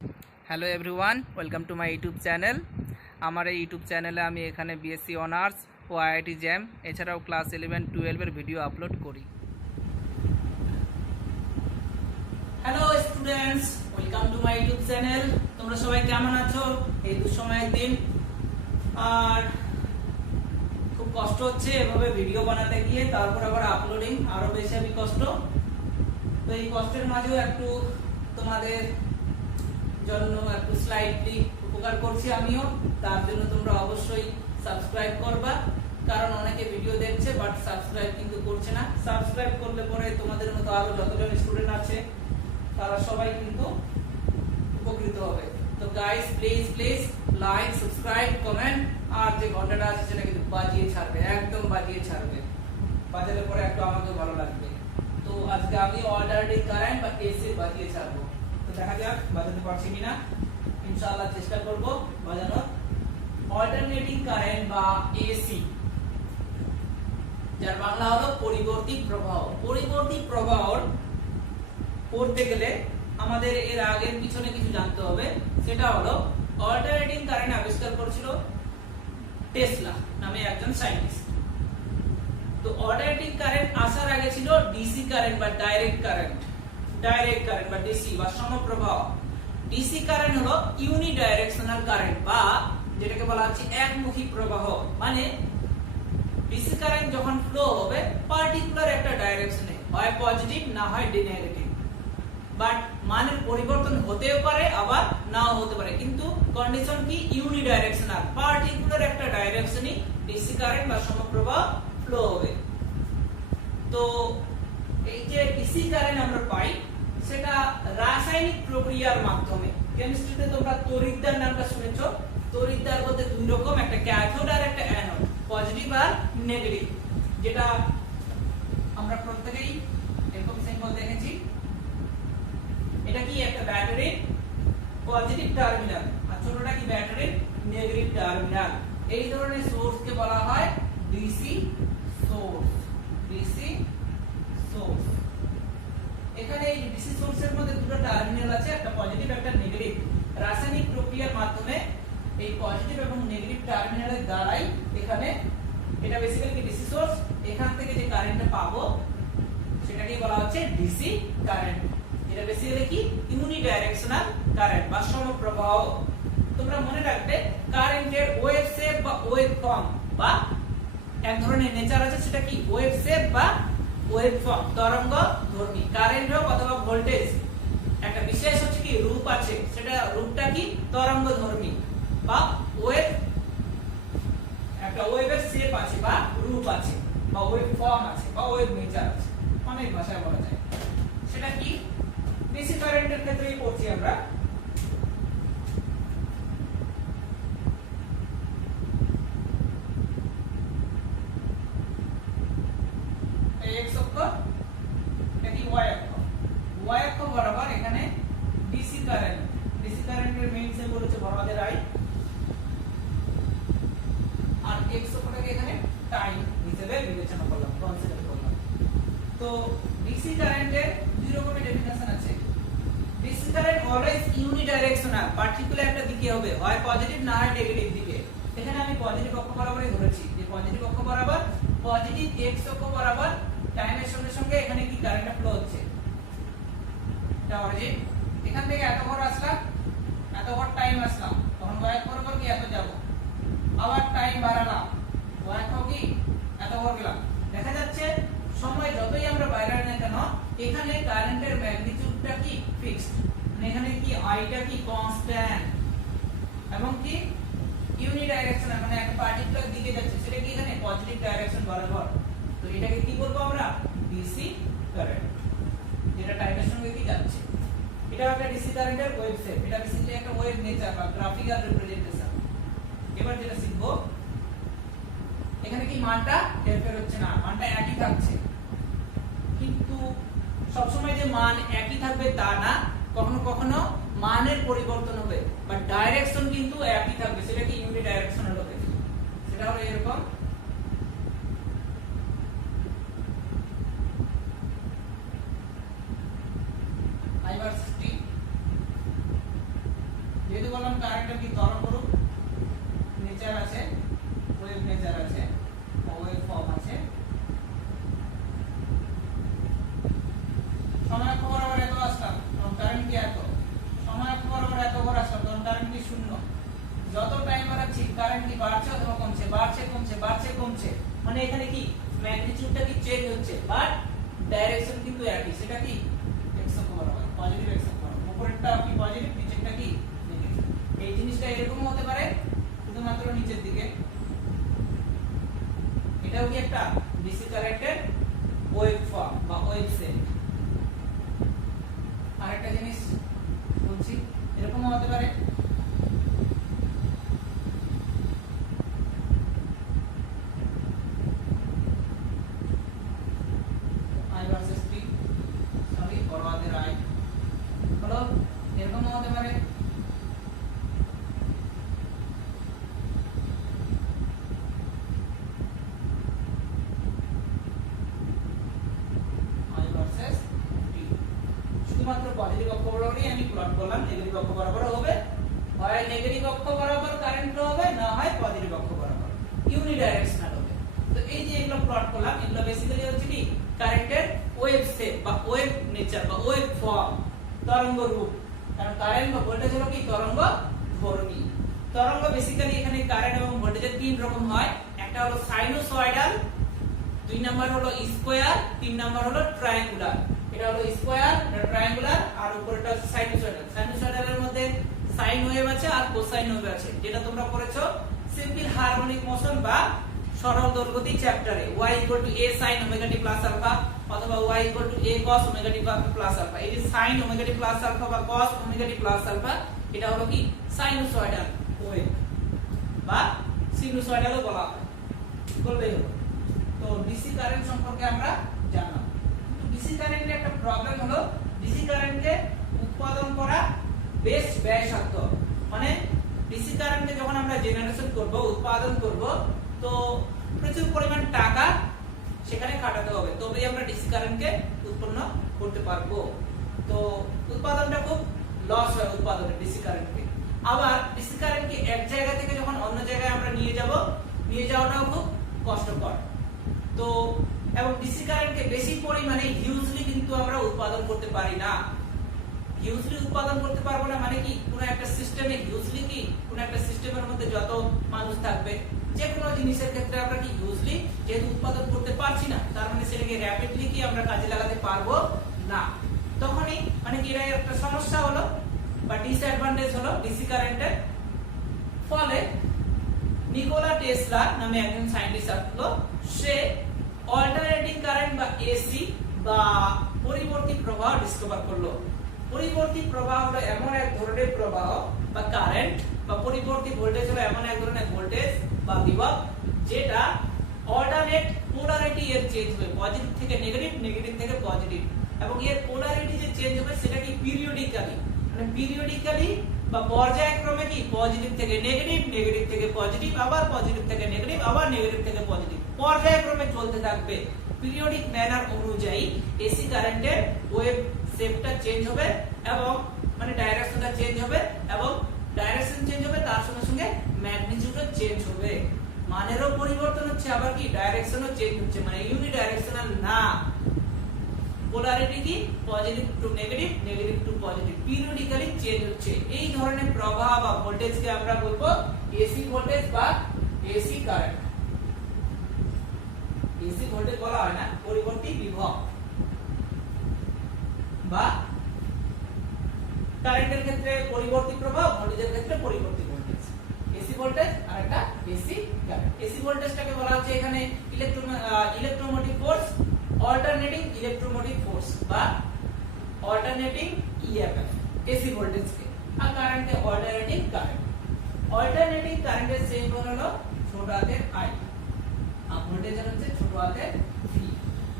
Hello everyone, welcome to my YouTube channel. আমার এই YouTube চ্যানেলে আমি এখানে বিএসসি অনার্স ও আইআইটি জ্যাম এছাড়াও ক্লাস 11-12-এর ভিডিও আপলোড করি। Hello students, welcome to my YouTube channel. তোমরা সবাই কেমন আছো এই দুঃসময়ের দিন? আর খুব কষ্ট হচ্ছে এভাবে ভিডিও বানাতে গিয়ে, তারপর আবার আপলোডিং, আরো বেশি কষ্ট। তো এই কষ্টের মাঝেও একটু তোমাদের জন্য একটু স্লাইটলি উপকার করছি আমিও। তার জন্য তোমরা অবশ্যই সাবস্ক্রাইব করবা, কারণ অনেকে ভিডিও দেখছে বাট সাবস্ক্রাইব কিন্তু করছে না। সাবস্ক্রাইব করলে পরে তোমাদের মতো আরো যতজন স্টুডেন্ট আছে তারা সবাই কিন্তু উপকৃত হবে। তো guys please like, subscribe, comment, আর যে ঘন্টাটা আছে সেটা কিন্তু বাজিয়ে ছাড়বে, একদম বাজিয়ে ছাড়বে। বাজালে পরে একটু আমাকে ভালো লাগবে। তো আজকে আমি অল্টারনেটিং কারেন্ট বা এসি বাজিয়ে ছাড়বো। তো দেখা যাক বাজাতে পারছি কিনা, ইনশাআল্লাহ চেষ্টা করব বাজানোর। অল্টারনেটিং কারেন্ট বা এসি, যার বাংলা হলো পরিবর্তী প্রবাহ। পরিবর্তী প্রবাহ পড়তে গেলে আমাদের এর আগের পিছনে কিছু জানতে হবে। সেটা হলো অল্টারনেটিং কারেন্ট আবিষ্কার করেছিল টেসলা নামে একজন সায়েন্টিস্ট। তো অল্টারনেটিং কারেন্ট আসার আগে ছিল ডিসি কারেন্ট বা ডাইরেক্ট কারেন্ট বা ডিসি বা সমপ্রবাহ। ডিসি কারেন্ট হলো ইউনিডাইরেকশনাল কারেন্ট বা যেটাকে বলা হচ্ছে একমুখী প্রবাহ। মানে ডিসি কারেন্ট যখন ফ্লো হবে পার্টিকুলার একটা ডাইরেকশনে, হয় পজিটিভ না হয় নেগেটিভ, বাট মানের পরিবর্তন হতেও পারে আবার নাও হতে পারে, কিন্তু কন্ডিশন কি ইউনিডাইরেকশনাল, পার্টিকুলার একটা ডাইরেকশনে ডিসি কারেন্ট বা সমপ্রবাহ ফ্লো হবে। তো এই যে ডিসি কারেন্ট আমরা পাই সেটা রাসায়নিক প্রক্রিয়ার মাধ্যমে। কেমিস্ট্রিতে তোমরা তড়িৎদ্বার নামটা শুনেছো। তড়িৎদ্বার বলতে দুই রকম, একটা ক্যাথোড আর একটা অ্যানোড, পজিটিভ আর নেগেটিভ, যেটা আমরা প্রত্যেকেই এরকম সিম্বল দেখেছি। এটা কি একটা ব্যাটারির পজিটিভ টার্মিনাল আর ছোটটা কি ব্যাটারির নেগেটিভ টার্মিনাল। এই ধরনের সোর্সকে বলা হয় ডিসি সোর্স। এখানে এই ডিসি সোর্সের মধ্যে দুটো টার্মিনাল আছে, একটা পজিটিভ একটা নেগেটিভ। রাসায়নিক প্রক্রিয়ার মাধ্যমে এই পজিটিভ এবং নেগেটিভ টার্মিনালের দ্বারাই এখানে, এটা বেসিক্যালি কি ডিসি সোর্স, এখান থেকে যে কারেন্টটা পাবো সেটাকে বলা হচ্ছে ডিসি কারেন্ট। এটা বেসিক্যালি কি ইউনিডাইরেকশনাল কারেন্ট বা সমপ্রবাহ। তোমরা মনে রাখবে কারেন্টের ওয়েভ শেপ বা ওয়েভ ফর্ম বা এক ধরনের নেচার আছে, সেটা কি ওয়েভ শেপ বা ওয়েভ ফর্ম, তরঙ্গ ধর্মী। কারেন্ট হোক অথবা ভোল্টেজ, একটা বিশেষ হচ্ছে কি রূপ আছে, সেটা রূপটা কি তরঙ্গ ধর্মী বা ওয়েভ, একটা ওয়েভের শেপ আছে বা রূপ আছে বা ওয়েভ ফর্ম আছে বা ওয়েভ নেচার আছে, অনেক ভাষায় বলা যায়। সেটা কি ডিসি কারেন্টের ক্ষেত্রেই পড়ছি আমরা। এক্স অক্ষ, এটি ওয়াই অক্ষ। ওয়াই অক্ষ বরাবর এখানে ডিসি কারেন্টের মেইন সেল বলেছে বড়দের আই, আর এক্স অক্ষটাকে এখানে টাইম হিসেবে বিবেচনা করলাম, কনসিডার করলাম। তো ডিসি কারেন্টের দুই রকমের ডেফিনেশন আছে। ডিসি কারেন্ট অলওয়েজ ইউনিডাইরেকশনাল, পার্টিকুলার একটা দিকে হবে, হয় পজিটিভ না হয় নেগেটিভ দিকে। এখানে আমি পজিটিভ অক্ষ বরাবরই ধরেছি, যে পজিটিভ অক্ষ বরাবর, পজিটিভ এক্স অক্ষ বরাবর টাইমের সঙ্গে সঙ্গে এখানে কি কারেন্টটা ফ্লো হচ্ছে। এটা অরিজিন, এখান থেকে এত বড় আসলাম, এত বড় টাইম আসলাম, তখন ওয়াই বরাবর কি এত যাব, আবার টাইম বাড়ালাম, ওয়াই কি এত বড় গেলাম। দেখা যাচ্ছে সময় যতই আমরা বাইরে না কেন এখানে কারেন্টের ম্যাগনিটিউডটা কি ফিক্সড, মানে এখানে কি আইটা কি কনস্ট্যান্ট এবং কি ইউনিডাইরেকশনাল, মানে একটা পার্টিকুলার দিকে যাচ্ছে, সেটা কি এখানে পজিটিভ ডাইরেকশন বরাবর। তো এটাকে কি বলবো আমরা, ডিসি কারেন্ট, যেটা টাইমের সঙ্গে কি যাচ্ছে। এটা একটা ডিসি কারেন্টের ওয়েভ শেপ, এটা বেসিক্যালি একটা ওয়েভ নেচার বা গ্রাফিক্যাল রিপ্রেজেন্টেশন। এবার যেটা শিখবো, এখানে কি মানটা হেরফের হচ্ছে না, মানটা একই থাকছে, কিন্তু সবসময় যে মান একই থাকবে তা না, কখনো কখনো মানের পরিবর্তন হবে, বাট ডাইরেকশন কিন্তু একই থাকবে, সেটা কি ইউনিডাইরেকশনাল হবে। সেটা হলো এরকম, I/60 শূন্য। যত টাইম বাড়াচ্ছি কারেন্ট কি বাড়ছে অথবা কমছে, বাড়ছে কমছে বাড়ছে কমছে, মানে এখানে কি ম্যাগনিটিউডটা কি চেঞ্জ হচ্ছে, বাট ডাইরেকশন কিন্তু একই। সেটা কি x অক্ষ বরাবর, পজিটিভ x অক্ষ বরাবর। উপরেরটা কি পজিটিভ, নিচেরটা কি নেগেটিভ। এই জিনিসটা এরকম হতে পারে শুধুমাত্র নিচের দিকে। এটাও কি একটা ডিসি কারেন্টের ওয়েভ ফর্ম বা ওয়েভ সেট। আরেকটা জিনিস বলছি, এরকম হতে পারে I versus T, সরি বড় হাতের I হলো, এরকম হতে পারে I versus T। শুধুমাত্র পজিটিভ অক্ষ বরাবরই আমি প্লট করলাম, নেগেটিভ অক্ষ বরাবর হবে, হয় নেগেটিভ অক্ষ বরাবর কারেন্ট হবে, না হয় পজিটিভ অক্ষ বরাবর, ইউনিডাইরেকশনাল হবে। তো এই যে এগুলো প্লট করলাম, এগুলো বেসিক্যালি হচ্ছে কি কারেন্টের ওয়েভ শেপ বা ওয়েভ নেচার বা ওয়েভ ফর্ম, তরঙ্গ রূপ। কারণ কারেন্ট বা ভোল্টেজ হলো কি তরঙ্গ ধর্মী। তরঙ্গ বেসিক্যালি এখানে কারেন্ট এবং ভোল্টেজের তিন রকম হয়, একটা হলো সাইনোসয়েডাল, দুই নাম্বার হলো স্কয়ার, তিন নাম্বার হলো ট্রায়াঙ্গুলার। এটা হলো স্কয়ার, এটা ট্রায়াঙ্গুলার, আর উপরেরটা হচ্ছে সাইনোসয়েডাল। সাইনোসয়েডালের মধ্যে সাইন ওয়েভ আছে আর কোসাইন ওয়েভ আছে, যেটা তোমরা পড়েছো সিম্পল হারমোনিক মোশন বা সরল দোলগতি চ্যাপ্টারে। y a sin omega t plus alpha অথবা y a cos omega t plus alpha। এই যে sin omega t plus alpha বা cos omega t plus alpha, এটা হলো কি সাইনোসয়েডাল ওয়েভ বা সিনুসয়েডালও বলা হয়, বললেই হলো। তো ডিসি কারেন্ট সম্পর্কে আমরা জানলাম। ডিসি কারেন্টের একটা প্রবলেম হলো ডিসি কারেন্টকে উৎপাদন করা বেশ ব্যয়সাধ্য। মানে ডিসি কারেন্টকে যখন আমরা জেনারেশন করব, উৎপাদন করব, তো প্রচুর পরিমাণ টাকা সেখানে খাটাতে হবে, তবেই আমরা ডিসি কারেন্টকে উৎপন্ন করতে পারবো। তো উৎপাদনটা খুব লস হয় উৎপাদনে ডিসি কারেন্টকে। আবার ডিসি কারেন্টকে এক জায়গা থেকে যখন অন্য জায়গায় আমরা নিয়ে যাওয়াটাও খুব কষ্টকর। তো এবং ডিসি কারেন্টকে বেশি পরিমাণে হিউজলি কিন্তু আমরা উৎপাদন করতে পারি না। হিউজলি উৎপাদন করতে পারবো না মানে কি কোনো একটা সিস্টেমে হিউজলি কি কোনো একটা সিস্টেমের মধ্যে যত মানুষ থাকবে, যে কোনো জিনিসের ক্ষেত্রে আমরা কি হিউজলি যেহেতু উৎপাদন করতে পারছি না, তার মানে সেটাকে র‍্যাপিডলি কি আমরা কাজে লাগাতে পারবো না। তখনই মানে কি এর একটা সমস্যা হলো বা ডিসঅ্যাডভান্টেজ হলো ডিসি কারেন্টের। ফলে নিকোলা টেসলা নামে একজন সায়েন্টিস্ট আসলো, সে অল্টারনেটিং কারেন্ট বা এসি বা পরিবর্তী প্রবাহ ডিসকভার করলো। পরিবর্তী প্রবাহ হলো এমন এক ধরনের প্রবাহ বা কারেন্ট বা পরিবর্তী ভোল্টেজ হলো এমন এক ধরনের ভোল্টেজ বা বিভব যেটা অল্টারনেট পোলারিটি এর চেঞ্জ হবে, পজিটিভ থেকে নেগেটিভ, নেগেটিভ থেকে পজিটিভ, এবং এর পোলারিটি যে চেঞ্জ হবে সেটা কি পিরিয়ডিক্যালি, মানে পিরিয়ডিক্যালি বা পর্যায়ক্রমে কি পজিটিভ থেকে নেগেটিভ, নেগেটিভ থেকে পজিটিভ, আবার পজিটিভ থেকে নেগেটিভ, আবার নেগেটিভ থেকে পজিটিভ, পর্যায়ক্রমে চলতে থাকবে। পিরিয়ডিক ম্যানার অনুযায়ী এসি কারেন্টের ওয়েভ শেপটা চেঞ্জ হবে এবং মানে ডাইরেকশনটা চেঞ্জ হবে, এবং ডাইরেকশন চেঞ্জ হবে তার সঙ্গে সঙ্গে ম্যাগনিটিউডও চেঞ্জ হবে, মানেরও পরিবর্তন হচ্ছে, আবার কি ডাইরেকশনও চেঞ্জ হচ্ছে, মানে ইউনি ডাইরেকশনাল না। পোলারিটি কি positive to negative, negative to positive, periodically change হচ্ছে। এই ধরনের প্রবাহ বা ভোল্টেজকে আমরা বলবো এসি ভোল্টেজ বা এসি কারেন্ট। এসি ভোল্টেজ বলা হয় না, পরিবর্তী বিভব বা কারেন্টের ক্ষেত্রে পরিবর্তী প্রবাহ, ভোল্টেজের ক্ষেত্রে পরিবর্তী ভোল্টেজ। এসি ভোল্টেজ আর একটা এসি কারেন্ট। এসি ভোল্টেজটাকে বলা হচ্ছে এখানে electromotive force, alternating electromotive force বা অল্টারনেটিং ইএমএফ এসি ভোল্টেজকে। আর কারেন্টকে অল্টারনেটিং কারেন্ট। অল্টারনেটিং কারেন্টের সিম্বল হলো ছোট হাতের আই, আর ভোল্টেজের হচ্ছে ছোট হাতের ভি,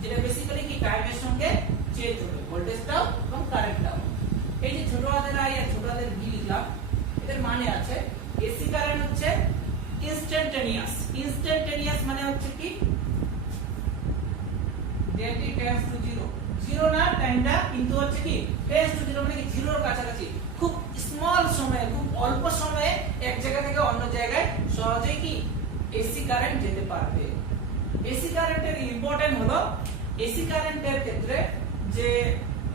যেটা বেসিক্যালি কি টাইমের সঙ্গে চেঞ্জ হবে, ভোল্টেজটাও এবং কারেন্টটাও। এই যে ছোট হাতের আই আর ছোট হাতের ভি লিখলাম, এদের মানে আছে এসি কারেন্ট হচ্ছে ইনস্ট্যান্টেনিয়াস। ইনস্ট্যান্টেনিয়াস মানে হচ্ছে কি যেটি টেন্ডস টু জিরো, জিরো না টাইমটা কিন্তু হচ্ছে কি টেন্ডস টু জিরো, মানে কি জিরোর কাছাকাছি, খুব স্মল সময়ে, খুব অল্প সময়ে এক জায়গা থেকে অন্য জায়গায় সহজেই কি এসি কারেন্ট যেতে পারবে। এসি কারেন্টের ইম্পর্টেন্ট হলো এসি কারেন্টের ক্ষেত্রে যে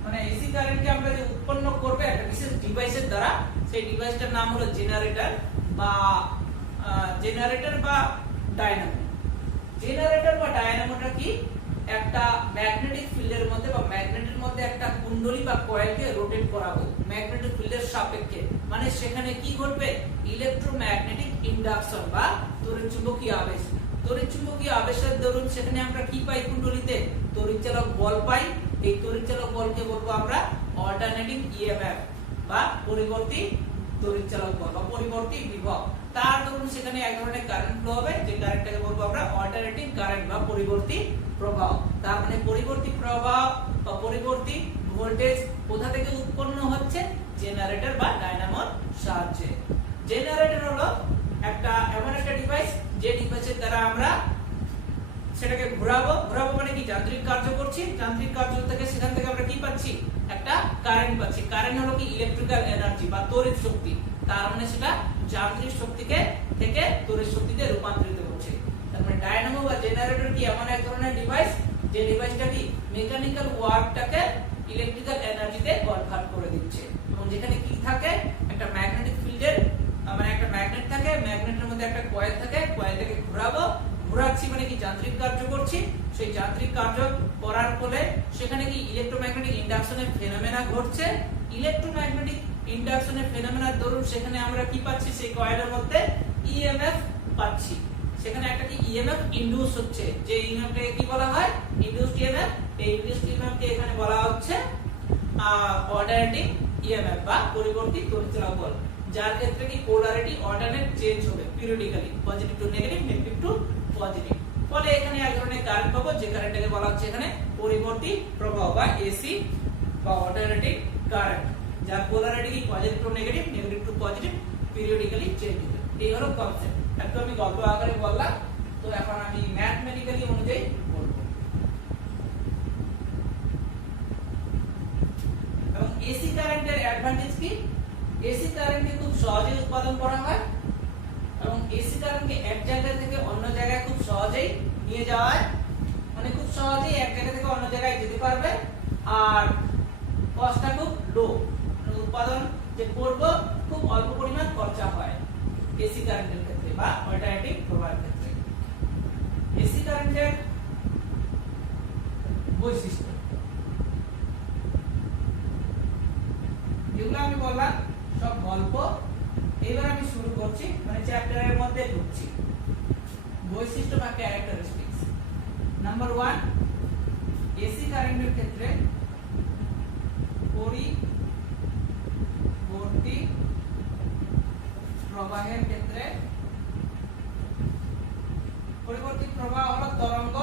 মানে এসি কারেন্টকে আমরা যে উৎপন্ন করবে একটা বিশেষ ডিভাইসের দ্বারা, সেই ডিভাইসটার নাম হলো জেনারেটর বা ডায়নামো। জেনারেটর বা ডায়নামোটা কি, একটা ম্যাগনেটিক ফিল্ডের মধ্যে বা ম্যাগনেটের মধ্যে একটা কুণ্ডলী বা কয়েলকে রোটেট করাবো ম্যাগনেটিক ফিল্ডের সাপেক্ষে। মানে সেখানে কি ঘটবে, ইলেকট্রোম্যাগনেটিক ইন্ডাকশন বা তড়িৎচুম্বকীয় আবেশ। তড়িৎচুম্বকীয় আবেশের দরুন সেখানে আমরা কি পাই, কুণ্ডলীতে তড়িৎচালক বল পাই। এই তড়িৎচালক বলকে বলবো আমরা অল্টারনেটিং ইএমএফ বা পরিবর্তী তড়িৎচালক বল বা পরিবর্তী বিভব। তার দরুন সেখানে এক ধরনের কারেন্ট ফ্লো হবে, যে কারেন্টটাকে বলবো আমরা অল্টারনেটিং কারেন্ট বা পরিবর্তী প্রবাহ। তার মানে পরিবর্তী প্রবাহ বা পরিবর্তী ভোল্টেজ কোথা থেকে উৎপন্ন হচ্ছে, জেনারেটর বা ডায়নামোর সাহায্যে। জেনারেটর হলো এমন একটা ডিভাইস, যে ডিভাইসের দ্বারা আমরা সেটাকে ঘোরাবো মানে কি, যান্ত্রিক কার্য করছি, যান্ত্রিক কার্য থেকে সেখান থেকে আমরা কি পাচ্ছি, একটা কারেন্ট পাচ্ছি। কারেন্ট হলো কি, ইলেকট্রিক্যাল এনার্জি বা তড়িৎ শক্তি। তার মানে সেটা যান্ত্রিক শক্তিকে থেকে তড়িৎ শক্তিতে রূপান্তরিত করছে। তার মানে ডায়নামো বা জেনারেটর কি এমন এক ধরনের ডিভাইস, যে ডিভাইসটা কি মেকানিক্যাল ওয়ার্কটাকে ইলেকট্রিক্যাল এনার্জিতে কনভার্ট করে দিচ্ছে। এবং যেখানে কি থাকে, একটা ম্যাগনেটিক ফিল্ডের মানে একটা ম্যাগনেট থাকে, ম্যাগনেটের মধ্যে একটা কয়েল থাকে, কয়েলটাকে ঘোরাচ্ছি মানে কি যান্ত্রিক কার্য করছি। সেই যান্ত্রিক কার্য করার ফলে সেখানে কি ইলেকট্রোম্যাগনেটিক ইন্ডাকশনের ফেনোমেনা ঘটছে। ইলেকট্রোম্যাগনেটিক ইন্ডাকশনের ফেনোমেনার দরুন সেখানে আমরা কি পাচ্ছি, সেই কয়েলের মধ্যে ইএমএফ পাচ্ছি। সেখানে একটা কি ইএমএফ ইনডিউস হচ্ছে, যে ইএমএফটাকে কি বলা হয়, ইনডিউসড ইএমএফ। এই ইনডিউসড ইএমএফ কে এখানে বলা হচ্ছে অল্টারনেটিং ইএমএফ বা পরিবর্তী তড়িৎচালক বল, যার ক্ষেত্রে কি পোলারিটি অল্টারনেট চেঞ্জ হবে periodically, positive to negative, negative to positive. ফলে এখানে এক ধরনের কারেন্ট পাবো, যে কারেন্টটাকে বলা হচ্ছে এখানে পরিবর্তী প্রবাহ বা এসি বা অল্টারনেটিং কারেন্ট, যার পোলারিটি কি positive to negative, negative to positive, periodically change হবে। এই হলো কনসেপ্ট। একটু আমি গল্প আকারে বললাম, তো এখন আমি ম্যাথমেটিক্যালি অনুযায়ী বলবো। এবং এসি কারেন্টের অ্যাডভান্টেজ কি, এসি কারেন্টকে খুব সহজেই উৎপাদন করা হয় এবং এসি কারেন্টকে এক জায়গা থেকে অন্য জায়গায় খুব সহজেই নিয়ে যাওয়া হয়। মানে খুব সহজেই এক জায়গা থেকে অন্য জায়গায় যেতে পারবে, আর কস্টটা খুব লো, মানে উৎপাদন যে করব খুব অল্প পরিমাণ খরচা হয় এসি কারেন্টের ক্ষেত্রে বা অল্টারনেটিভ প্রবাহের ক্ষেত্রে। এসি কারেন্টের বৈশিষ্ট্য যেগুলো আমি বললাম সব গল্প। এবার আমি শুরু করছি, মানে চ্যাপ্টারের মধ্যে ঢুকছি। বৈশিষ্ট্য বা ক্যারেক্টারিস্টিক্স। নাম্বার 1, এসি কারেন্টের ক্ষেত্রে পরিবর্তী প্রবাহের ক্ষেত্রে, পরিবর্তী প্রবাহ হলো তরঙ্গ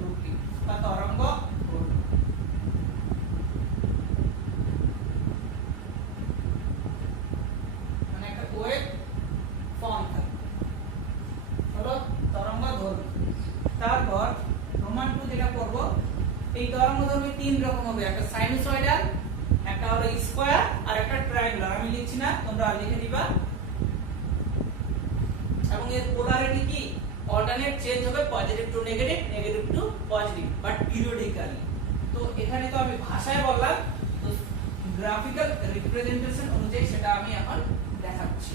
রূপী বা তরঙ্গ ধর্মী। মানে একটা ওয়েভ ফর্ম থাকে, হলো তরঙ্গ ধর্মী। তারপর প্রমাণ 2 যেটা করব, এই তরঙ্গ ধর্মী 3 রকম হবে, একটা সাইনুসয়েডাল, একটা হলো স্কয়ার, আর একটা ট্রায়াঙ্গুলার। আমি লিখছি না, তোমরা লিখে দিবা। এবং এর পোলারিটি কি, অল্টারনেট চেঞ্জ হবে, positive to negative, negative to positive, but periodically. তো এখানে তো আমি ভাষায় বললাম, তো গ্রাফিক্যাল রিপ্রেজেন্টেশন অনুযায়ী সেটা আমি এখন দেখাচ্ছি।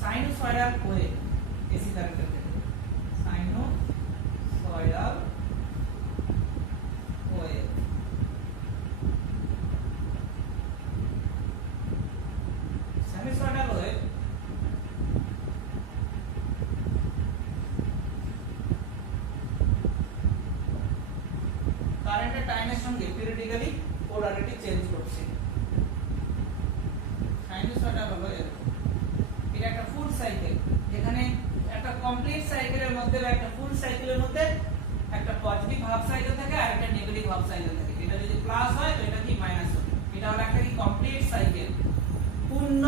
সাইনুসয়েডাল ওয়েভ এসি কারেন্টের ক্ষেত্রে, সাইনুসয়েডাল ওয়েভ। সাইনুসয়েডাল ওয়েভ কারেন্টের টাইমের সঙ্গে পিরিয়ডিক্যালি পোলারিটি চেঞ্জ করছে। সাইনুসয়েডাল হলো এরকম, এটা একটা ফুল সাইকেল, যেখানে একটা কমপ্লিট সাইকেলের মধ্যে বা একটা ফুল সাইকেলের মধ্যে একটা পজিটিভ হাফ সাইকেল থাকে আর একটা নেগেটিভ হাফ সাইকেল থাকে। এটা যদি প্লাস হয় তো এটা কি মাইনাস হবে। এটা হলো একটা কি কমপ্লিট সাইকেল, পূর্ণ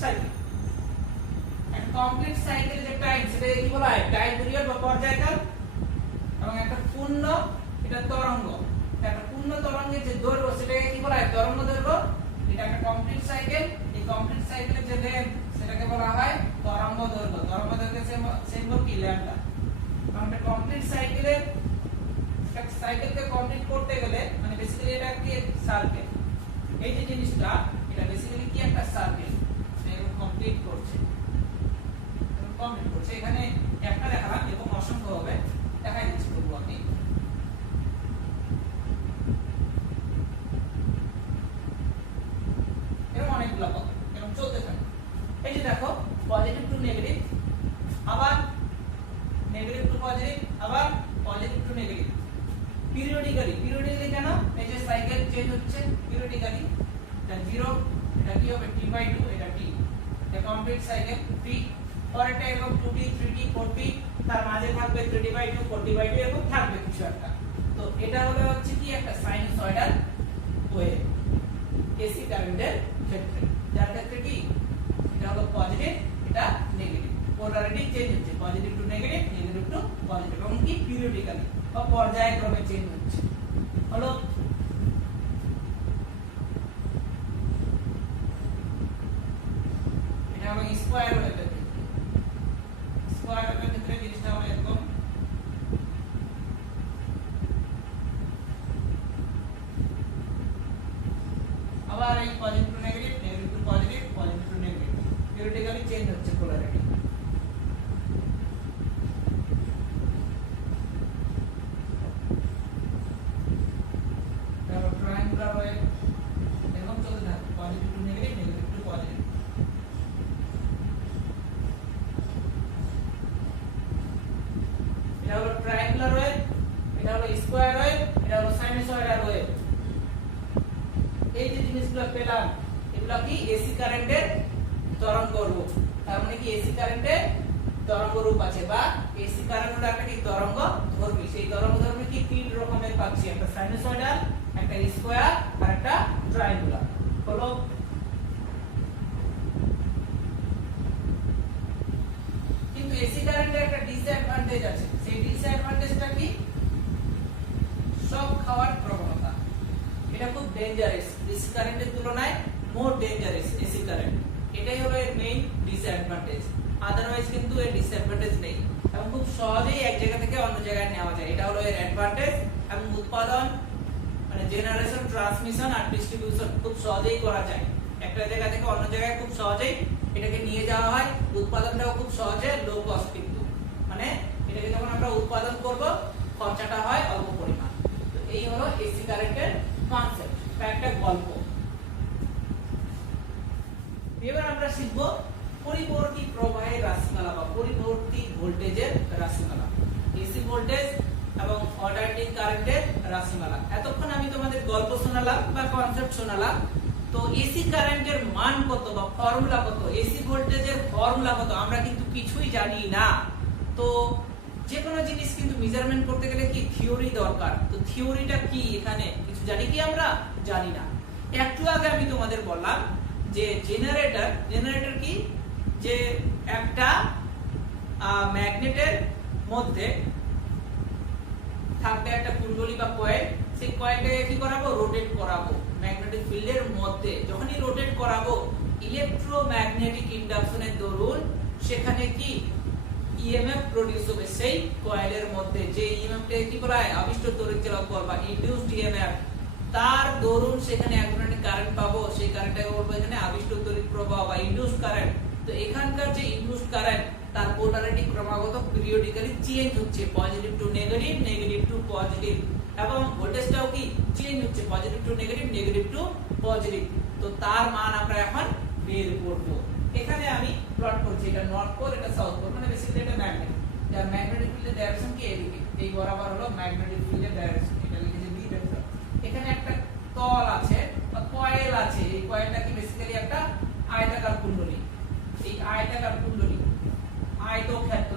সাইকেল। একটা কমপ্লিট সাইকেল যে টাইম, সেটা কি বলা হয়, টাইম পিরিয়ড বা পর্যায়কাল। এবং একটা পূর্ণ, এটা তরঙ্গ, একটা পূর্ণ তরঙ্গের যে দৈর্ঘ্য সেটাকে কি বলা হয়, তরঙ্গ দৈর্ঘ্য। এটা একটা কমপ্লিট সাইকেল, এই কমপ্লিট সাইকেলের যে লেন্থ সেটাকে বলা হয় তরঙ্গ দৈর্ঘ্য। তরঙ্গ দৈর্ঘ্যের সিম্বল কি, ল্যাম্ডা। এবং একটা কমপ্লিট সাইকেলের সাইকেলকে কমপ্লিট করতে গেলে মানে বেসিক্যালি এটা কি সার্কেল, এই যে জিনিসটা এটা বেসিক্যালি কি একটা সার্কেল, এটা কমপ্লিট করছে এখানে একটা দেখালাম এবং অসংখ্য হবে দেখাই দিচ্ছি তবু আমি। এরকম অনেকগুলো পথ এরকম চলতে থাকে। এই যে দেখো পজিটিভ টু নেগেটিভ, আবার নেগেটিভ টু পজিটিভ, আবার পজিটিভ টু নেগেটিভ, পিরিয়ডিক্যালি কেন, এই যে সাইকেল চেঞ্জ হচ্ছে পিরিয়ডিক্যালি, এটা 0 এটা কি হবে t/2, এটা t, এটা কমপ্লিট সাইকেল t, পরেরটা এরকম 2t 3t 4t, তার মাঝে থাকবে 3t/2 4t/2 এরকম থাকবে কিছু একটা। তো এটা হলো হচ্ছে কি একটা সাইনুসয়েডাল ওয়েভ এসি কারেন্টের ক্ষেত্রে, যার ক্ষেত্রে কি এটা হলো পজিটিভ এটা নেগেটিভ, পোলারিটি চেঞ্জ হচ্ছে positive to negative, negative to positive, এবং কি পিরিয়ডিক্যালি বা পর্যায়ক্রমে চেঞ্জ হচ্ছে। হলো এটা হলো স্কয়ার ওয়েভের ক্ষেত্রে, স্কয়ার ওয়েভের ক্ষেত্রে জিনিসটা হলো এরকম। আবার এই positive to negative, negative to positive, positive to negative, periodically change হচ্ছে পোলারিটি। তারপর ট্রায়াঙ্গুলার ওয়েভ এরকম চলতে থাকে positive to negative, negative to positive. এটা হলো ট্রায়াঙ্গুলার ওয়েভ, এটা হলো স্কয়ার ওয়েভ, এটা হলো সাইনুসয়েডাল ওয়েভ। এই যে জিনিসগুলো পেলাম এগুলো কি এসি কারেন্টের তরঙ্গ রূপ, তার মানে কি এসি কারেন্টের তরঙ্গ রূপ আছে বা এসি কারেন্টের একটা কি তরঙ্গ ধর্মী, সেই তরঙ্গ ধর্মী কি তিন রকমের পাচ্ছি, একটা সাইনুসয়েডাল, একটা স্কয়ার আর একটা ট্রায়াঙ্গুলার। হলো কিন্তু এসি কারেন্টের একটা ডিসঅ্যাডভান্টেজ আছে, সেই ডিসঅ্যাডভান্টেজটা কি সব খাওয়ার প্রবণতা, এটা খুব ডেঞ্জারাস, ডিসি কারেন্টের তুলনায় মোর ডেঞ্জারাস এসি কারেন্ট, এটাই হলো এর মেইন ডিসঅ্যাডভান্টেজ। আদারওয়াইজ কিন্তু এর ডিসঅ্যাডভান্টেজ নেই এবং খুব সহজেই এক জায়গা থেকে অন্য জায়গায় নেওয়া যায়, এটা হলো এর অ্যাডভান্টেজ। এবং উৎপাদন মানে জেনারেশন, ট্রান্সমিশন আর ডিস্ট্রিবিউশন খুব সহজেই করা যায়, একটা জায়গা থেকে অন্য জায়গায় খুব সহজেই এটাকে নিয়ে যাওয়া হয়, উৎপাদনটাও খুব সহজে লো কস্ট, কিন্তু মানে এটাকে যখন আমরা উৎপাদন করব খরচাটা হয় অল্প পরিমাণ। তো এই হলো এসি কারেন্টের কনসেপ্ট বা একটা গল্প। এবার আমরা শিখব পরিবর্তী প্রবাহের রাশিমালা বা পরিবর্তী ভোল্টেজের রাশিমালা, এসি ভোল্টেজ এবং অল্টারনেটিং কারেন্টের রাশিমালা। এতক্ষণ আমি তোমাদের গল্প শোনালাম বা কনসেপ্ট শোনালাম। তো এসি কারেন্টের মান কত বা ফর্মুলা কত, এসি ভোল্টেজের ফর্মুলা কত আমরা কিন্তু কিছুই জানি না। তো যে কোনো জিনিস কিন্তু মেজারমেন্ট করতে গেলে কি থিওরি দরকার, তো থিওরিটা কি এখানে কিছু জানি কি আমরা জানি না। একটু আগে আমি তোমাদের বললাম যে জেনারেটর কি, যে একটা ম্যাগনেটের মধ্যে থাকবে একটা কুণ্ডলী বা কয়েল, সেই কয়েলটাকে কি করাবো রোটেট করাবো ম্যাগনেটিক ফিল্ডের মধ্যে। যখনই রোটেট করাবো ইলেকট্রোম্যাগনেটিক ইন্ডাকশনের দরুন সেখানে কি ইএমএফ প্রডিউস হবে সেই কয়েলের মধ্যে, যে ইএমএফটাকে কি বলা হয় আবিষ্ট তড়িৎ চালক বল বা ইনডিউসড ইএমএফ, তার দরুন সেখানে এক ধরনের কারেন্ট পাবো, সেই কারেন্টটাকে বলবো এখানে আবিষ্ট তড়িৎ প্রবাহ বা ইনডিউসড কারেন্ট। তো এখানকার যে ইনডিউসড কারেন্ট তার পোলারিটি ক্রমাগত পিরিয়ডিক্যালি চেঞ্জ হচ্ছে, positive to negative, negative to positive, এবং ভোল্টেজটাও কি চেঞ্জ হচ্ছে positive to negative, negative to positive. তো তার মান আমরা এখন বের করব। এখানে আমি প্লট করছি, এটা নর্থ পোল, এটা সাউথ পোল, মানে বেসিক্যালি এটা ম্যাগনেট, যার ম্যাগনেটিক ফিল্ডের ডাইরেকশন কি এদিকে, এই বরাবর হলো ম্যাগনেটিক ফিল্ডের ডাইরেকশন, এটা লিখেছি বি ভেক্টর। এখানে একটা তল আছে বা কয়েল আছে, এই কয়েলটা কি বেসিক্যালি একটা আয়তাকার কুণ্ডলী, এই আয়তাকার কুণ্ডলী আয়তক্ষেত্র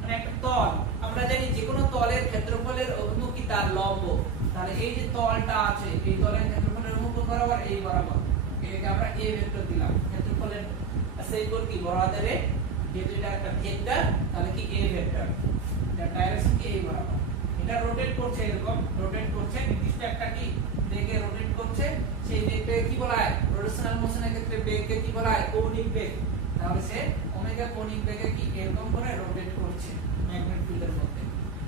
মানে একটা তল। আমরা জানি যে কোনো তলের ক্ষেত্রফলের অভিমুখী তার লম্ব, তাহলে এই যে তলটা আছে এই তলের ক্ষেত্রফলের অভিমুখ বরাবর এই বরাবর, এটাকে আমরা এ ভেক্টর দিলাম, ক্ষেত্রফলের সেই কোণ কি বরাবরে, যেহেতু এটা একটা ভেক্টর তাহলে কি এ ভেক্টর, এটা ডাইরেকশন কি এই বরাবর। এটা রোটেট করছে, এরকম রোটেট করছে নির্দিষ্ট একটা কি বেগে রোটেট করছে, সেই বেগটাকে কি বলা হয় রোটেশনাল মোশনের ক্ষেত্রে বেগকে কি বলা হয় কৌণিক বেগ। তাহলে সে ওমেগা কৌণিক বেগে কি এরকম করে রোটেট করছে ম্যাগনেটিক ফিল্ডের মধ্যে।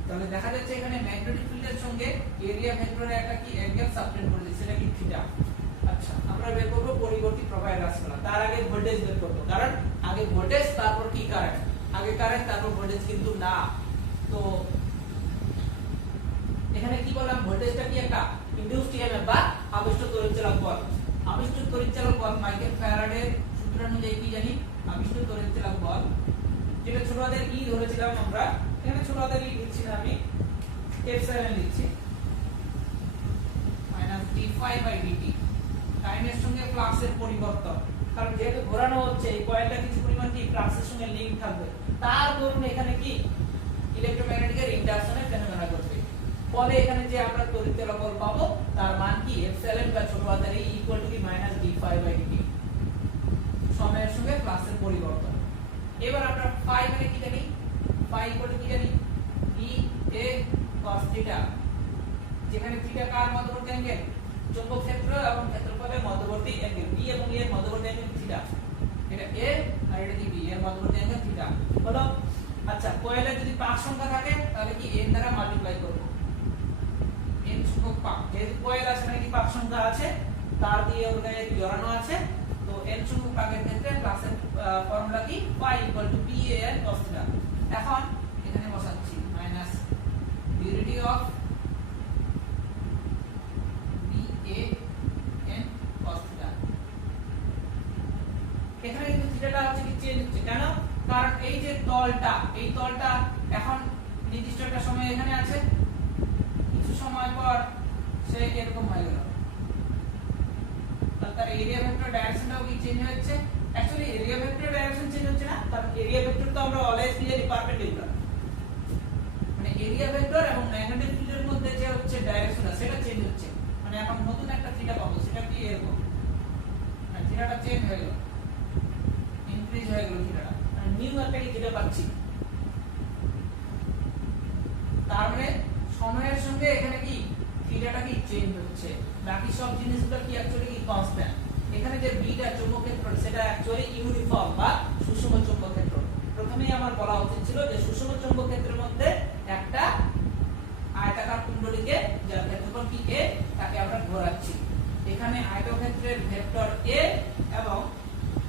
তাহলে দেখা যাচ্ছে এখানে ম্যাগনেটিক ফিল্ড ফিল্ডের সঙ্গে এরিয়া ভেক্টরের একটা কি অ্যাঙ্গেল সাবটেন্ড করে দিই, সেটা কি থিটা। আচ্ছা, আমরা বের করব পরিবর্তী প্রবাহের রাশিমালা। তার আগে ভোল্টেজ বের করব, কারণ আগে ভোল্টেজ তারপর কি কারেন্ট, আগে কারেন্ট তারপর ভোল্টেজ কিন্তু না। তো এখানে কি বললাম, ভোল্টেজটা কি একটা ইনডিউসড ইএমএফ বা আবিষ্ট তড়িৎচালক বল। আবিষ্ট তড়িৎচালক বল মাইকেল ফ্যারাডের সূত্র অনুযায়ী কি জানি, আবিষ্ট তড়িৎচালক বল, যেটা ছোট হাতের ই ধরেছিলাম আমরা, এখানে ছোট হাতের ই লিখছি না, আমি f7 লিখছি, -d5/dt। টাইমের সঙ্গে ফ্লাক্সের পরিবর্তন, কারণ যেহেতু ঘোরানো হচ্ছে এই কয়েলটা কিছু পরিমাণ কি ফ্লাক্সের সঙ্গে লিংক থাকবে, তার দরুন এখানে কি ইলেকট্রোম্যাগনেটিক ইন্ডাকশনের ফেনোমেনা ঘটবে। ফলে এখানে যে আমরা তড়িৎচালক বল পাবো তার মান কি f7 বা ছোট হাতের ই = -d5/dt, সময়ের সঙ্গে ফ্লাক্সের পরিবর্তন। এবার আমরা phi মানে কি জানি, phi কি জানি, a cos θ, যেখানে θ কার মধ্যবর্তী অ্যাঙ্গেল, চৌম্বক ক্ষেত্র এবং ক্ষেত্রফলের মধ্যবর্তী অ্যাঙ্গেল, b এবং a এর মধ্যবর্তী অ্যাঙ্গেল θ, এটা a আর এটা কি b এর মধ্যবর্তী অ্যাঙ্গেল θ হলো। আচ্ছা, কয়েলে যদি 5 সংখ্যা থাকে তাহলে কি n দ্বারা মাল্টিপ্লাই করব, n সংখ্যক পাক, যেহেতু কয়েল আছে মানে কি 5 সংখ্যা আছে, তার দিয়ে ওর গায়ে জড়ানো আছে, তো n সংখ্যক পাকের ক্ষেত্রে ক্লাসের ফর্মুলা কি phi = PAN cos θ। এখন এখানে বসাচ্ছি মাইনাস ডিরিভেটিভ অফ PAN cos θ। এখানে কিন্তু থিটাটা হচ্ছে কি চেঞ্জ হচ্ছে, কেন? কারণ এই যে তলটা, এই তলটা এখন নির্দিষ্ট একটা সময় এখানে আছে, কিছু সময় পর সে এরকম হয়ে গেল, তার এরিয়া ভেক্টর ডাইরেকশনটাও কি চেঞ্জ হচ্ছে। Actually area vector direction change হচ্ছে না, কারণ এরিয়া ভেক্টর তো আমরা অলওয়েজ জানি পারপেন্ডিকুলার, মানে এরিয়া ভেক্টর এবং ম্যাগনেটিক ফিল্ডের মধ্যে যে হচ্ছে ডাইরেকশন সেটা চেঞ্জ হচ্ছে, মানে এখন নতুন একটা থিটা পাবো, সেটা কি এরকম, মানে থিটাটা চেঞ্জ হয়ে গেল, ইনক্রিজ হয়ে গেল থিটাটা, মানে নিউ একটা কি থিটা পাচ্ছি। তার মানে সময়ের সঙ্গে এখানে কি থিটাটা কি চেঞ্জ হচ্ছে, বাকি সব জিনিসগুলো কি অ্যাকচুয়ালি কি কনস্ট্যান্ট। এখানে যে বিটা চৌম্বক ক্ষেত্র সেটা অ্যাকচুয়ালি ইউনিফর্ম বা সুষম চৌম্বক ক্ষেত্র। প্রথমেই আমার বলা উচিত ছিল যে সুষম চৌম্বক ক্ষেত্রের মধ্যে একটা আয়তাকার কুণ্ডলীকে যার ক্ষেত্রফল কি a, তাকে আমরা ঘোরাচ্ছি। এখানে আয়তক্ষেত্রের ভেক্টর a এবং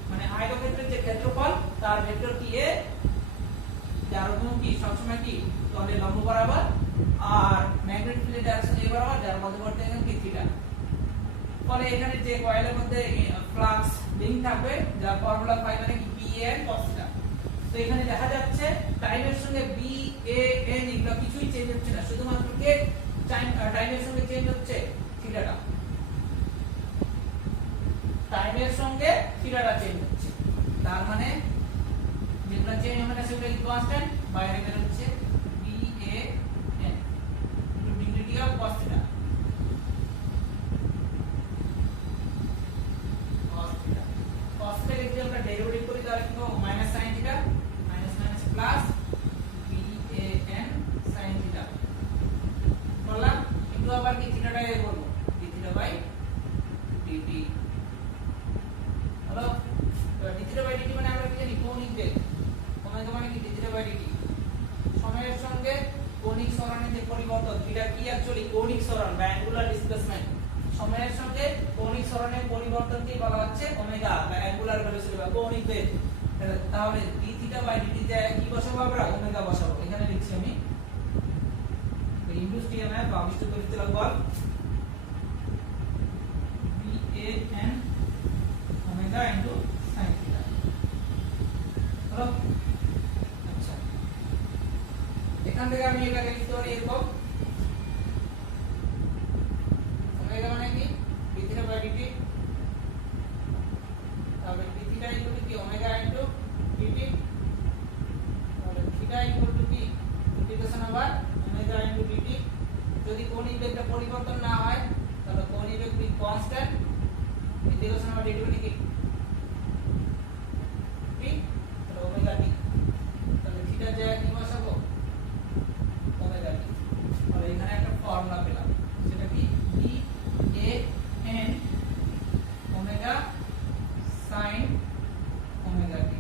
মানে আয়তক্ষেত্রের যে ক্ষেত্রফল তার ভেক্টর কি a, যার অনুভূমি কি সবসময় কি তলে লম্ব বরাবর, আর ম্যাগনেটিক ফিল্ডের ডাইরেকশন a বরাবর, যার মধ্যবর্তী অ্যাঙ্গেল কি থিটা। ফলে এখানে যে কয়েলের মধ্যে ফ্লাক্স লিংক থাকবে, যার ফর্মুলা phi মানে কি PAN cos θ। তো এখানে দেখা যাচ্ছে টাইমের সঙ্গে BAN এগুলো কিছুই চেঞ্জ হচ্ছে না, শুধুমাত্র কে টাইমের সঙ্গে চেঞ্জ হচ্ছে থিটাটা, টাইমের সঙ্গে থিটাটা চেঞ্জ হচ্ছে। তার মানে যেগুলো চেঞ্জ হবে না সেগুলো কি কনস্ট্যান্ট, বাইরে বের হচ্ছে BAN degree of cos θ। cos θ যদি আমরা ডেরিভেটিভ করি তাহলে কি হবে, minus sin θ minus minus plus BAN sin θ করলাম, কিন্তু আবার কি থিটাটা এ করব dθ/dt হলো। তো dθ/dt মানে আমরা কি জানি, কৌণিক বেগ, ওমেগা মানে কি dθ/dt, সময়ের সঙ্গে কৌণিক সরণের যে পরিবর্তন, থিটা কি অ্যাকচুয়ালি কৌণিক সরণ বা অ্যাঙ্গুলার ডিসপ্লেসমেন্ট, সময়ের সঙ্গে কৌণিক সরণের পরিবর্তনকে বলা হচ্ছে ওমেগা বা অ্যাঙ্গুলার ভেলোসিটি বা কৌণিক বেগ। তাহলে dθ/dt তে কি বসাবো আমরা, ওমেগা বসাবো। এখানে লিখছি আমি ইনডিউসড ইএমএফ বা আবিষ্ট তড়িৎচালক বল BAN ওমেগা ইনটু sin θ হলো। আচ্ছা, এখান থেকে আমি এটাকে লিখতে পারি এরকম, ওমেগা মানে কি dθ/dt, তাহলে dθ ইকুয়াল টু কি ওমেগা ইনটু dt, তাহলে থিটা ইকুয়াল টু কি integration over omega into dt। যদি কৌণিক বেগটা পরিবর্তন না হয় তাহলে কৌণিক বেগ কি কনস্ট্যান্ট, ইন্টিগ্রেশন ওভার dt মানে কি t, তাহলে ওমেগা t, তাহলে থিটা জায়গায় কি বসাবো, ওমেগা t। তাহলে এখানে একটা ফর্মুলা পেলাম, সেটা কি BAN omega sin omega t।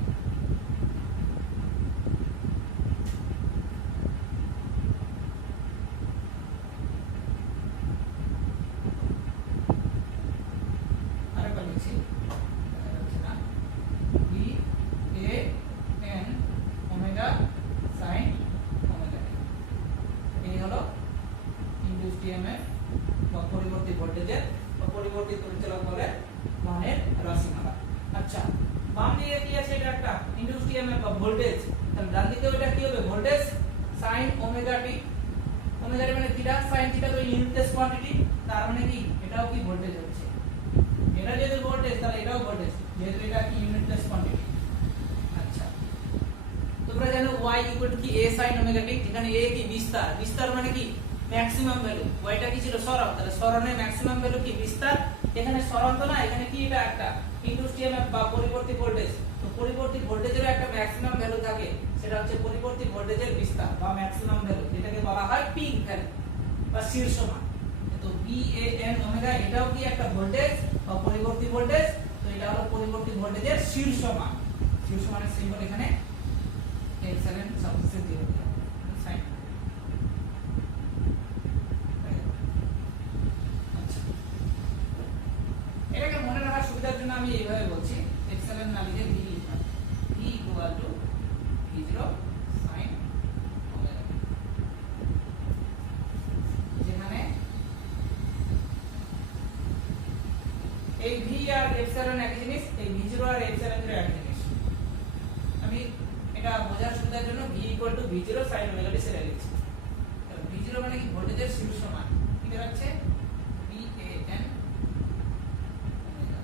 বা পরিবর্তী ভোল্টেজের বা পরিবর্তী তড়িৎচালক বলের মানের রাশিমালা। আচ্ছা, বাম দিকে কি আছে? এটা একটা ইনডিউসড ইএমএফ বা ভোল্টেজ। তাহলে ডান দিকে ওটা কি হবে? ভোল্টেজ sin ওমেগা টি। ওমেগা টি মানে থিটা, sin থিটা তো ইউনিটলেস কোয়ান্টিটি, তার মানে কি এটাও কি ভোল্টেজ হচ্ছে। এটা যেহেতু ভোল্টেজ তাহলে এটাও ভোল্টেজ, যেহেতু এটা কি ইউনিটলেস কোয়ান্টিটি। আচ্ছা, তোমরা জানো y কি a sin ওমেগা টি, যেখানে a কি বিস্তার, বিস্তার মানে কি ম্যাক্সিমাম ভ্যালু, y টা কি ছিল সরণ, তাহলে সরণের ম্যাক্সিমাম ভ্যালু কি বিস্তার। এখানে সরণ তো না, এখানে কি এটা একটা ইনডিউসড ইএমএফ বা পরিবর্তী ভোল্টেজ। তো পরিবর্তী ভোল্টেজের একটা ম্যাক্সিমাম ভ্যালু থাকে, সেটা হচ্ছে পরিবর্তী ভোল্টেজের বিস্তার বা ম্যাক্সিমাম ভ্যালু, যেটাকে বলা হয় পিক ভ্যালু বা শীর্ষ মান। তো VAN ওমেগা এটাও কি একটা ভোল্টেজ বা পরিবর্তী ভোল্টেজ। তো এটা হলো পরিবর্তী ভোল্টেজের শীর্ষ মান। শীর্ষ মানের সিম্বল এখানে এপসিলন সাবস্ক্রিপ্ট দিয়ে দিলাম সাইন। আচ্ছা, এটাকে মনে রাখার সুবিধার জন্য আমি এইভাবে বলছি, এপসিলন না লিখে V লিখলাম। V equal to V0 sin omega, যেখানে এই V আর এপসিলন একই জিনিস, এই V0 আর এপসিলন একই জিনিস। আমি এটা বোঝার সুবিধার জন্য V equal to V0 sin omega T সেটা লিখছি। তাহলে V0 মানে কি ভোল্টেজের শীর্ষ মান, কি বেরাচ্ছে VAN ওমেগা,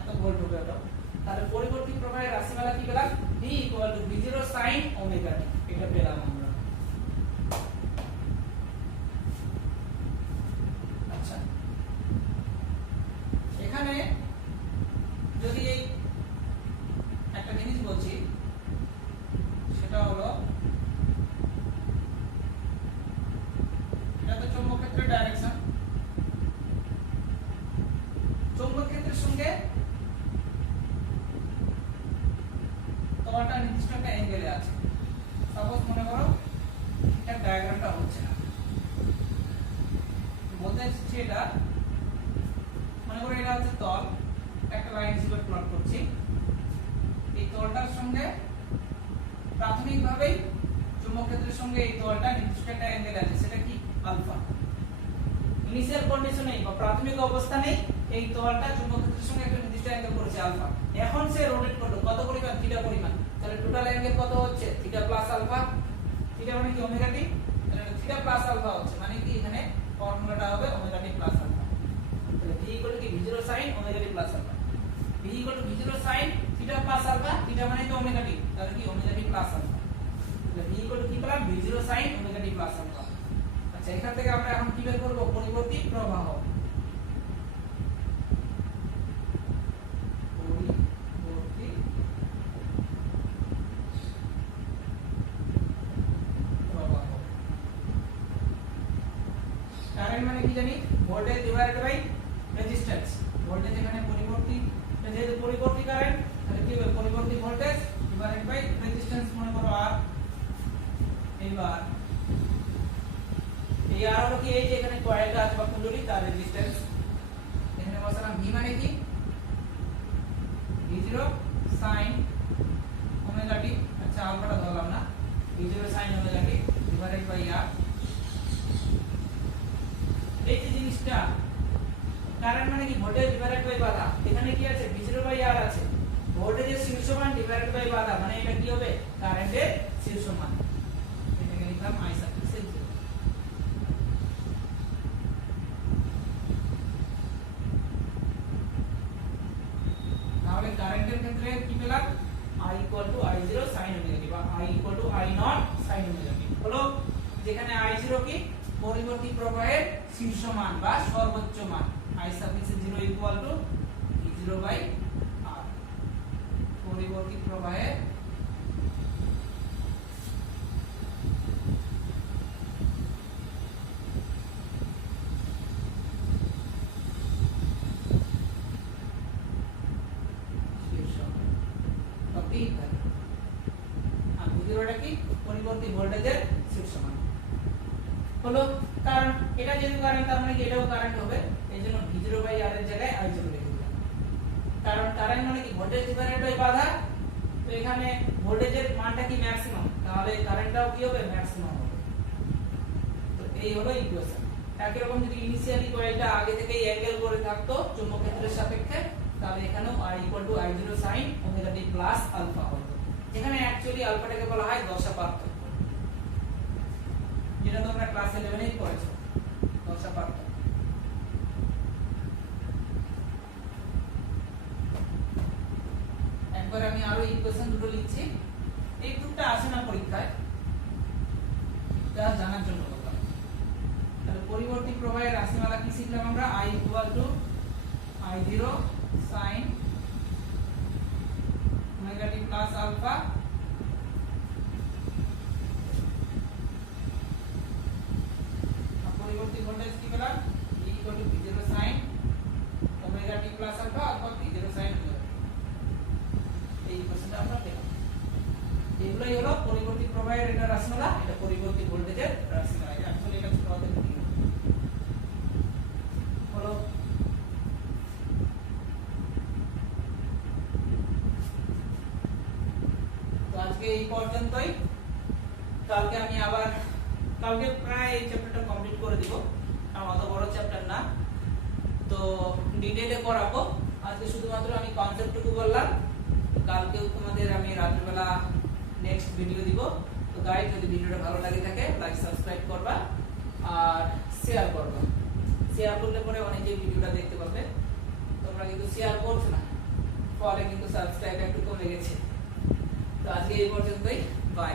এত ভোল্ট হবে ওটা। তাহলে পরিবর্তী প্রবাহের রাশিমালা কি পেলাম? V equal to V0 sin omega T, এটা পেলাম আমরা। আচ্ছা, এখানে যদি এই একটা জিনিস বলছি, সেটা হলো এটা তো চৌম্বক ক্ষেত্রের ডাইরেকশন। চৌম্বক ক্ষেত্রের সঙ্গে তোমারটা নির্দিষ্ট একটা অ্যাঙ্গেলে আছে। সাপোজ মনে করো এটা ডায়াগ্রামটা হচ্ছে না, বলতে চাইছি এটা মনে করো এটা হচ্ছে তল, একটা লাইন হিসেবে প্লট করছি। এই তলটার সঙ্গে প্রাথমিকভাবেই চুম্বক ক্ষেত্রের সঙ্গে এই তলটা নির্দিষ্ট একটা অ্যাঙ্গেল আছে, সেটা কি আলফা। ইনিশিয়াল কন্ডিশনে বা প্রাথমিক অবস্থানে এই তলটা চুম্বক ক্ষেত্রের সঙ্গে একটা নির্দিষ্ট অ্যাঙ্গেল করেছে আলফা। এখন সে রোটেট করলো কত পরিমাণ? থিটা পরিমাণ। তাহলে টোটাল অ্যাঙ্গেল কত হচ্ছে? Theta plus alpha. থিটা মানে কি ওমেগা টি, তাহলে থিটা প্লাস আলফা হচ্ছে, মানে কি এখানে ফর্মুলাটা হবে ওমেগা টি প্লাস আলফা। তাহলে V ইকুয়াল টু কি V0 sin omega t plus alpha. V equal to V0 sin theta plus alpha, theta মানে তো ওমেগা টি, তাহলে কি ওমেগা টি প্লাস আলফা। তাহলে V ইকুয়াল টু কি পেলাম? V0 sin omega t plus alpha. আচ্ছা, এখান থেকে আমরা এখন কি বের করব? পরিবর্তী প্রবাহ। পরিবর্তী প্রবাহ। কারেন্ট মানে কি জানি? Voltage divided by resistance. Voltage এখানে পরিবর্তী, যেহেতু পরিবর্তী কারেন্ট, তাহলে কি হবে? পরিবর্তী ভোল্টেজ ডিভাইডেড বাই রেজিস্ট্যান্স, মনে করো R। এইবার এই আর হলো কি, এই যে এখানে কয়েলটা আছে বা কুণ্ডলী, তার রেজিস্ট্যান্স। এখানে বসালাম V মানে কি V0 sin ওমেগা টি। আচ্ছা, আলফাটা ধরলাম না, V0 sin omega t divided by R। এই যে জিনিসটা কারেন্ট মানে কি ভোল্টেজ ডিভাইডেড বাই বাধা, এখানে কি আছে? V0 বাই R আছে। ভোল্টেজের শীর্ষ মান ডিভাইডেড বাই বাধা, মানে এটা কি হবে? কারেন্টের শীর্ষ মান। এটাকে লিখলাম I সাফিক্স 0। তাহলে কারেন্টের ক্ষেত্রে কি পেলাম? I equal to I0 sin omega T বা I equal to I0 sin omega T. হলো যেখানে I0 কি পরিবর্তী প্রবাহের শীর্ষ মান বা সর্বোচ্চ মান, I suffix 0 equal to V0 by R। পরিবর্তী প্রবাহের পরিবর্তী ভোল্টেজের শীর্ষ মান হলো। কারণ এটা যেহেতু কারেন্ট, তার মানে কি এটাও কারেন্ট হবে, এইজন্য V0 বাই R এর জায়গায় I0 লিখে দিলাম। কারণ কারেন্ট মানে কি ভোল্টেজ ডিভাইডেড বাই বাধা, তো এখানে ভোল্টেজের মানটা কি ম্যাক্সিমাম, তাহলে কারেন্টটাও কি হবে? ম্যাক্সিমাম হবে। তো এই হলো ইকুয়েশন। একই রকম যদি ইনিশিয়ালি কয়েলটা আগে থেকেই অ্যাঙ্গেল করে থাকতো চুম্বক ক্ষেত্রের সাপেক্ষে, তাহলে এখানেও I = I0 sin omega t plus alpha হতো, যেখানে অ্যাকচুয়ালি আলফাটাকে বলা হয় দশা পার্থক্য, যেটা তোমরা ক্লাস 11 এই পড়েছো, দশা পার্থক্য। একবার আমি আরো ইকুয়েশন দুটো লিখছি, এই দুটোটা আসে না পরীক্ষায়, যা জানার জন্য বললাম। তাহলে পরিবর্তী প্রবাহের রাশিমালা কি শিখলাম আমরা? I = I0 sin omega t plus alpha পরিবর্তী ভোল্টেজ কি পেলাম? E = V0 sin omega t plus alpha অথবা V0 sin ওমেগা। এই ইকুয়েশনটা আমরা পেলাম। এগুলাই হলো পরিবর্তী প্রবাহের এটা রাশিমালা, এটা পরিবর্তী ভোল্টেজের রাশিমালা। এটা আসলে এটা ছোট হাতের কি হলো। তো আজকে এই পর্যন্তই। কালকে আমি আবার কালকে প্রায় এই চ্যাপ্টারটা কমপ্লিট করে দিব, কারণ অত বড় চ্যাপ্টার না, তো ডিটেইলে করাবো। আজকে শুধুমাত্র আমি কনসেপ্টটুকু বললাম, কালকেও তোমাদের আমি রাত্রিবেলা নেক্সট ভিডিও দিব। তো গাইস, যদি ভিডিওটা ভালো লাগে থাকে লাইক সাবস্ক্রাইব করবা আর শেয়ার করবা। শেয়ার করলে পরে অনেকেই ভিডিওটা দেখতে পাবে। তোমরা কিন্তু শেয়ার করছো না, ফলে কিন্তু সাবস্ক্রাইব একটু কমে গেছে। তো আজকে এই পর্যন্তই, বাই।